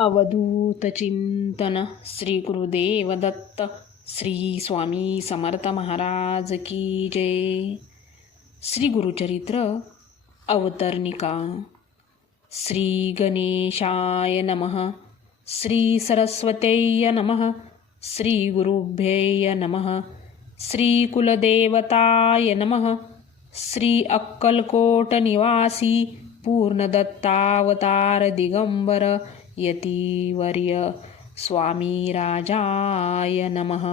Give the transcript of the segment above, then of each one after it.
अवधूत चिंतन श्री गुरुदेव दत्त श्री स्वामी समर्थ महाराज की जय। श्री गुरुचरित्र अवतरणिका। श्री गणेशाय नमः। श्री सरस्वतेय नमः। श्री गुरुभ्येय नमः। श्री कुलदेवताय नमः। श्री अक्कलकोट निवासी पूर्णदत्तावतार दिगंबर। यतीवर्य स्वामी राजाय नमः।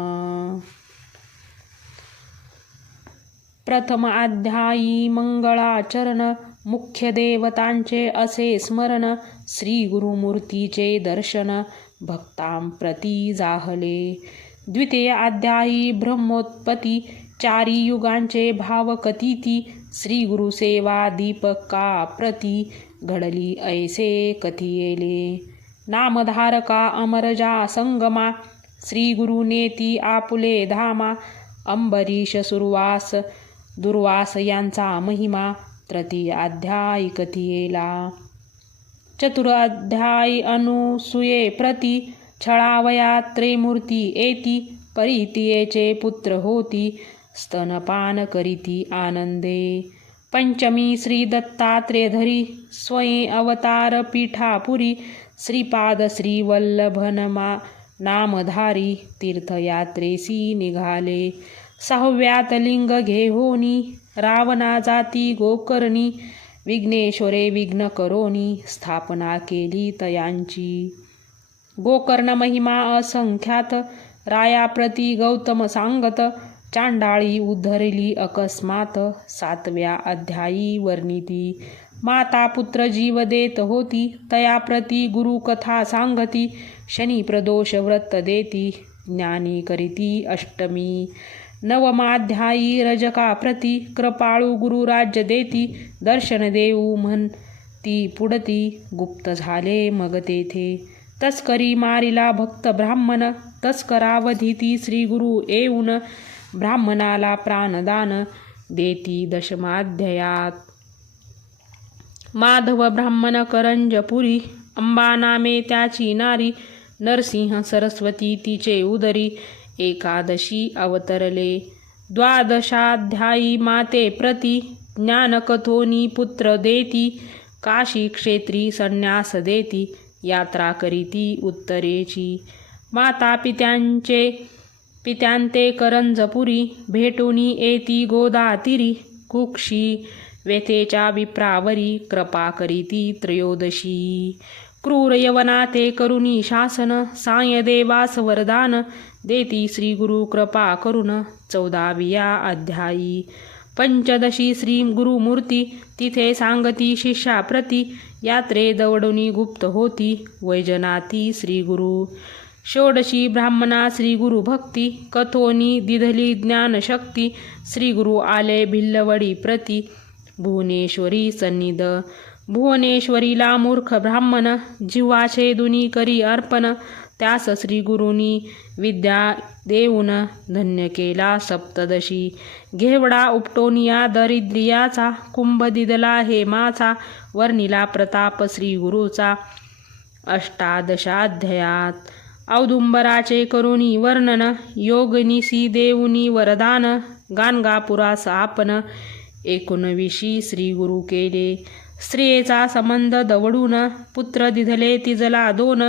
प्रथम अध्यायी मंगळाचरण मुख्य देवतांचे असे स्मरण श्री गुरुमूर्तीचे दर्शन भक्तां प्रती जाहले। द्वितीय अध्यायी ब्रह्मोत्पत्ती चारी युगांचे भाव कथिती श्री गुरुसेवा दीपका प्रती घडली ऐसे कथियेले। नामधारका अमरजा संगमा श्री गुरुनेती आपुले धामा अंबरीश सुरवास दुर्वास यांचा महिमा तृतीय अध्याय चतुराध्यायी चतुर अनुसूये प्रती छळावया त्रेमूर्ती येती परितीयेचे पुत्र होती स्तनपान करीती आनंदे. पंचमी श्री दत्तात्रेधरी स्वयं अवतार पीठापुरी श्रीपाद श्रीवल्लभनमा नामधारी तीर्थयात्रेसी निघाले. सहाव्यात लिंग घेहोनी रावणा जाती गोकर्णी विघ्नेश्वरे विघ्न करोनी स्थापना केली तयांची. गोकर्ण महिमा असंख्यात रायाप्रती गौतम सांगत चांडाळी उद्धरली अकस्मात सातव्या अध्यायी वर्णिती. माता पुत्र जीव देत होती तयाप्रती गुरुकथा सांगती शनी प्रदोष व्रत देती ज्ञानी करीती अष्टमी. नवमाध्यायी रजका प्रती कृपाळू गुरुराज्य देती दर्शन देऊ म्हणती पुढती गुप्त झाले मग तेथे. तस्करी मारिला भक्त ब्राह्मण तस्करावधीती श्री गुरु येऊन ब्राह्मणाला प्राणदान देती दशमाध्यायात. माधव ब्राह्मण करंजपुरी अंबा नामे त्याची नारी नरसिंह सरस्वती तिचे उदरी एकादशी अवतरले. द्वादशाध्यायी माते प्रती ज्ञानकथोनी पुत्र देती काशी क्षेत्री संन्यास देती यात्रा करीती उत्तरेची. माता पित्यांचे पित्यांते करंजपुरी भेटूनी येती गोदातिरी कुक्षी. व्यथेच्या विप्रावरी कृपा करीती त्रयोदशी. क्रूर यवनाते करुणी शासन साय देवास वरदान देती श्री गुरु कृपा करुण चौदाविया अध्यायी. पंचदशी श्री गुरुमूर्ती तिथे सांगती शिष्याप्रती यात्रे दवडुनी गुप्त होती वैजनाती श्री गुरु. षोडशी ब्राह्मणा श्री गुरु भक्ती कथोनी दिधली ज्ञानशक्ती श्री गुरु आले भिल्लवडी प्रती भुवनेश्वरी सन्निध। भुवनेश्वरीला मूर्ख ब्राह्मण जीवाचे दुनी करी अर्पण त्यास श्री गुरुनी विद्या देऊन धन्य केला सप्तदशी। घेवडा उपटोनिया दरिद्रियाचा कुंभ दिदला हेमाचा वर्णिला प्रताप श्री गुरुचा अष्टादशाध्यायात। औदुंबराचे करुणी वर्णन योगनिसी देऊनी वरदान गाणगापुरास आपण एकोणविशी श्री गुरु केले. स्त्रियेचा संबंध दवडून पुत्र दिधले तिजला दोन.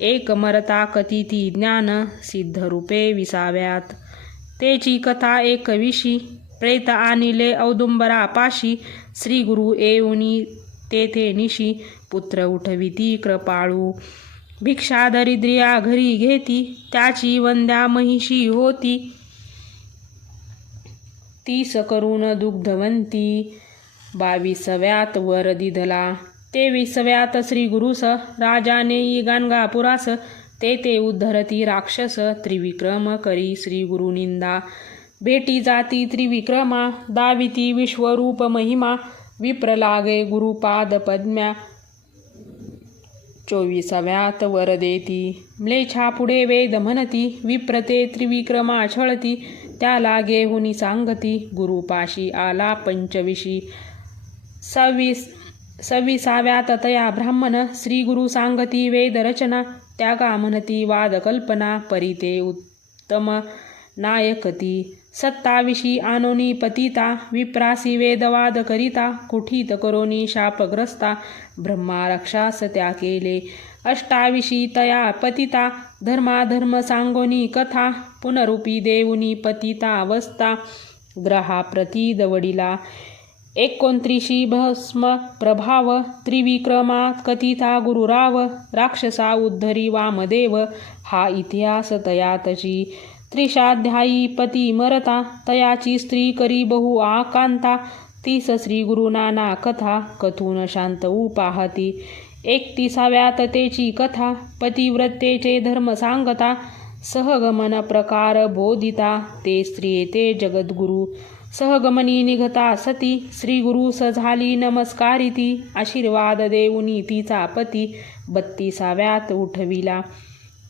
एक मरता कथिती ज्ञान सिद्धरूपे विसाव्यात. तेची कथा एकविशी प्रेत आणिले औदुंबरापाशी श्री गुरु येऊनी तेथे निशी पुत्र उठविती कृपाळू. भिक्षा दरिद्रिया घरी घेती त्याची वंद्या महिषी होती. तीस करून दुग्धवंती. बावीसव्यात वर दिधला. तेविसव्यात श्री गुरुस राजाने गाणगापुरास ते ते उद्धरती राक्षस त्रिविक्रम करी श्री गुरुनिंदा भेटी जाती त्रिविक्रमा दाविती विश्वरूप महिमा. विप्रलागे गुरुपाद पद्म्या. चोवीसाव्यात वर देती. म्लेछा पुढे वेद म्हणती. विप्रते त्रिविक्रमा छळती. त्या लागे सांगती गुरुपाशी आला पंचविशी. सव्वीस सव्वीसाव्या ततया ब्राह्मण श्रीगुरु सांगती वेदरचना त्यागा म्हणती वादकल्पना परिते उत्तम नायकती. सत्ताविशी आनोनी पतिता विप्रासी वेदवाद करिता कुठीत करोनी शापग्रस्ता ब्रह्मा रक्षास त्या केले. अष्टाविशीतया पतिता धर्माधर्म सांगोनी कथा पुनरुपी देऊनी पतिता अवस्था ग्रहा प्रतीद दवडिला एकोणत्रिशी भस्म प्रभाव त्रिविक्रमा कथिता गुरुराव राक्षसा उद्धरी वामदेव हा इतिहास तयातची त्रिशाध्यायी पती मरता तयाची स्त्री करी बहु आकांता तीस श्री गुरुनाना कथा कथून शांत उपाहती एकतीसाव्यात तेची कथा पतिव्रतेचे धर्म सांगता सहगमन प्रकार बोधिता ते स्त्रिये ते जगद्गुरु. सहगमनी निघता सती श्रीगुरु स झाली नमस्कारिती आशीर्वाद देऊनी तिचा पती बत्तीसाव्यात उठविला.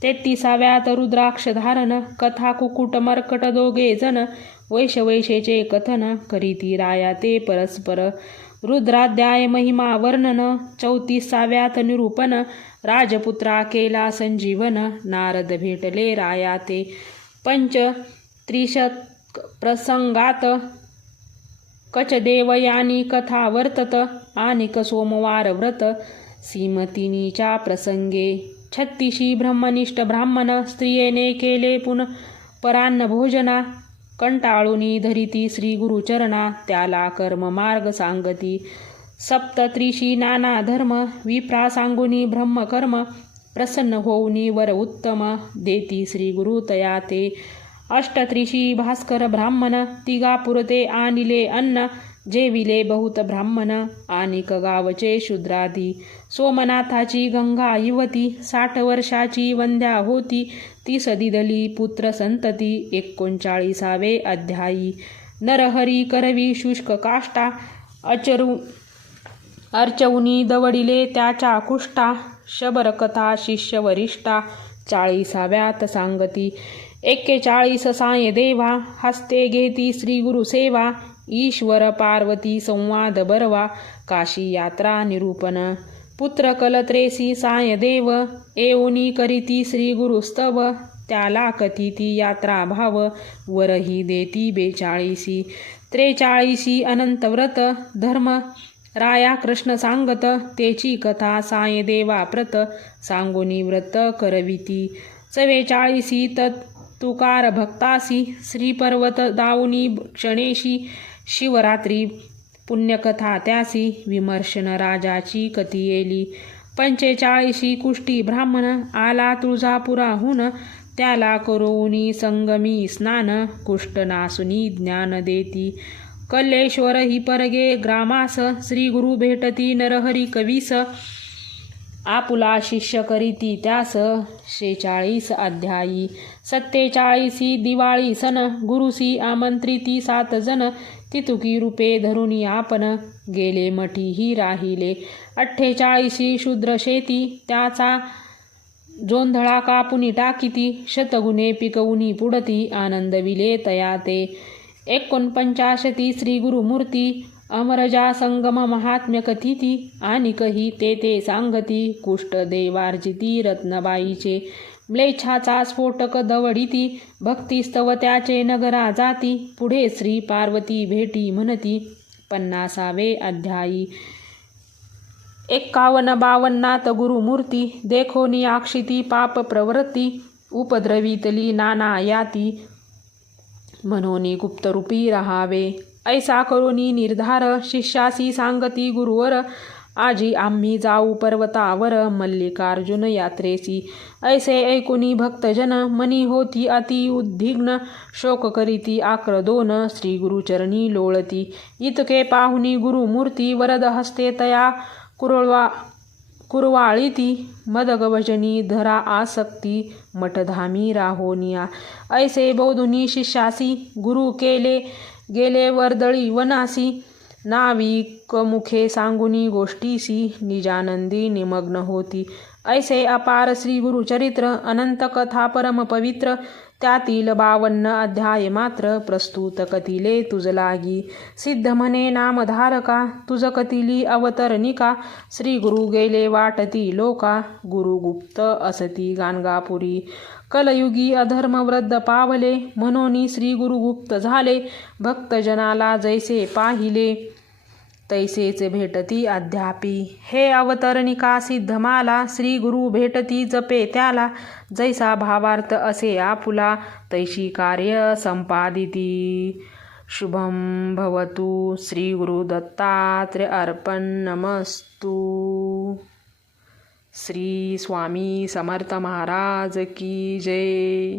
तेहतीसाव्यात रुद्राक्ष धारण कथा कुकुट मर्कट दोघे जण वैशवैशेचे कथन करीती राया ते परस्पर. रुद्राध्याय महिमा वर्णन चौतीसाव्यात निरूपण राजपुत्रा केला संजीवन नारद भेटले राया ते पंच त्रिशत प्रसंगात कचदेवयानी कथा वर्तत आनिक सोमवार व्रत. सीमतिनीच्या प्रसंगे छत्तीशी ब्रह्मनिष्ठ ब्राह्मण स्त्रियेने केले पुन परान्न भोजना कंटाळुनी धरिती श्री गुरुचरणा त्याला कर्म मार्ग सांगती. सप्तत्रिशी नाना धर्म विप्रा सांगुनी ब्रह्मकर्म प्रसन्न होऊनी वर उत्तम देती श्री गुरु तया ते. अष्टत्रिशी भास्कर ब्राह्मण तिगापुरते आनिले अन्न जेविले बहुत ब्राह्मण आणि गावचे शूद्रादी सोमनाथाची गंगा युवती साठ वर्षाची वंद्या होती. ती सदिदली पुत्र संतती एकोणचाळीसावे अध्यायी. नरहरी करवी शुष्क काष्टा अचरू अर्चवुनी दवडिले त्याच्या कुष्टा शबरकथा शिष्यवरिष्ठा चाळीसाव्यात सांगती. एक्केचाळीस साय देवा हस्ते घेती श्री गुरुसेवा ईश्वर पार्वती संवाद बरवा काशी यात्रा निरूपण। पुत्र कलत्रेसी साय देव एवनी करीती श्री गुरुस्तव। त्याला कथिती यात्रा भाव वरही देती बेचाळीसी। त्रेचाळीसी अनंत व्रत धर्म। राया कृष्ण सांगत तेची कथा साय देवा प्रत। सांगोनी व्रत करविती। चव्वेचाळीसी तत् तुकार भक्तासी। श्रीपर्वत दाऊनी क्षणेशी। शिवरात्री पुण्यकथा त्यासी विमर्शन राजाची कथियेली पंचेचाळीशी कुष्टी ब्राह्मण आला तुळजापुराहून त्याला करोनी संगमी स्नान कुष्ट नासुनी ज्ञान देती. कल्लेश्वर ही परगे ग्रामास श्री गुरु भेटती नरहरी कवीस. आपुला शिष्य करीती त्यास शेचाळीस अध्यायी. सत्तेचाळीसी दिवाळी सन गुरुसी आमंत्रिती सात जण तितुकी रूपे धरुनी आपण गेले मठीही राहिले. अठ्ठेचाळीसी शूद्र शेती. त्याचा जोंधळा कापुनी टाकिती. शतगुणे पिकवुनी पुडती आनंदविले तया ते एकोणपंचाशती श्री गुरुमूर्ती. अमरजा संगम महात्म्य कथिती आणि कही ते ते सांगती कुष्ट देवार्जिती रत्नबाईचे म्लेच्छाचा स्फोटक दवडिती भक्तिस्तव त्याचे नगरा जाती पुढे श्री पार्वती भेटी म्हणती पन्नासावे अध्यायी. एक्कावन्न बावन्नात गुरुमूर्ती देखोनी आक्षिती पाप प्रवृत्ती उपद्रवीतली नाना याती म्हणून गुप्तरूपी रहावे. ऐसा करुनी निर्धार शिष्यासी सांगती गुरुवर. आजी आम्ही जाऊ पर्वतावर मल्लिकार्जुन यात्रेसी. ऐसे ऐकुनी भक्तजन मनी होती अति उद्विग्न. शोक करीती आक्रदोन श्री गुरुचरणी लोळती. इतके पाहुनी गुरुमूर्ती वरद हस्ते तया कुरळवा कुरवाळीती. मदगवजनी धरा आसक्ती मठधामी राहोनिया. ऐसे बौद्धुनी शिष्यासी गुरु केले. गेले वर्दळी वनासी. नाविक मुखे सांगुनी गोष्टीसी. निजानंदी निमग्न होती. ऐसे अपार श्री गुरुचरित्र अनंत कथा परम पवित्र त्यातील बावन्न अध्याय मात्र प्रस्तुत कथिले तुजलागी सिद्ध म्हणे नामधारका तुझ कथिली अवतरणिका श्री गुरु गेले वाटती लोका गुरुगुप्त असती गाणगापुरी. कलयुगी अधर्म वृद्ध पावले म्हणून श्री गुरुगुप्त झाले भक्तजनाला जैसे पाहिले. तैसेच भेटती अद्यापी हे अवतरणिका सिद्धमाला श्री गुरु भेटती जपे त्याला. जैसा भावार्थ असे आपुला तैशी कार्य संपादिती. शुभम भवतु श्री गुरु दत्तात्रेय अर्पण. नमस्तु. श्री स्वामी समर्थ महाराज की जय.